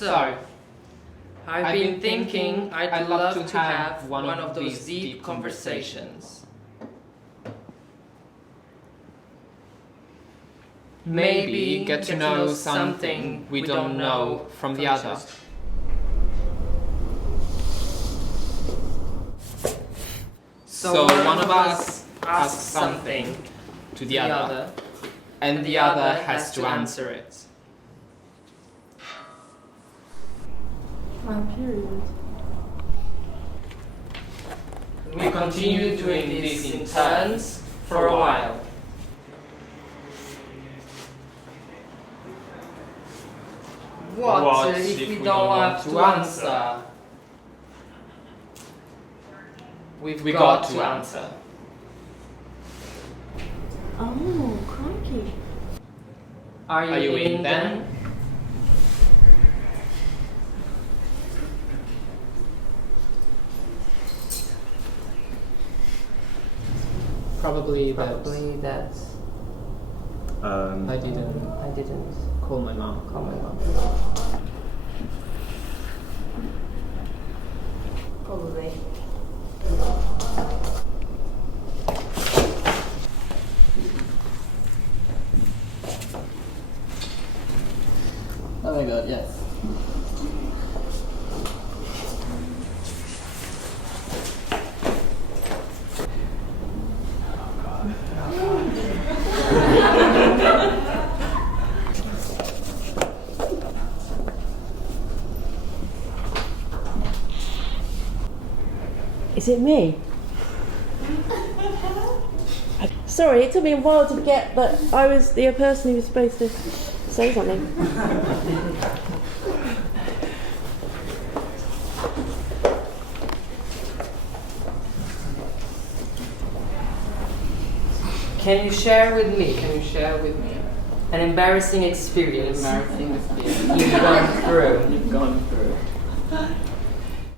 So, I've been thinking I'd love to have one of those deep conversations. Maybe get to know something we don't know from the other. So one of us asks something to the other, and the other has to answer it. Period. We continue doing this in turns for a while. What if we don't have to answer? We've got to answer. Oh, crikey. Are you in then? Probably that I didn't call my mom. Probably. Oh my god, yes. Is it me? Sorry, it took me a while to get that I was the person who was supposed to say something. Can you share with me an embarrassing experience Embarrassing experience you've gone through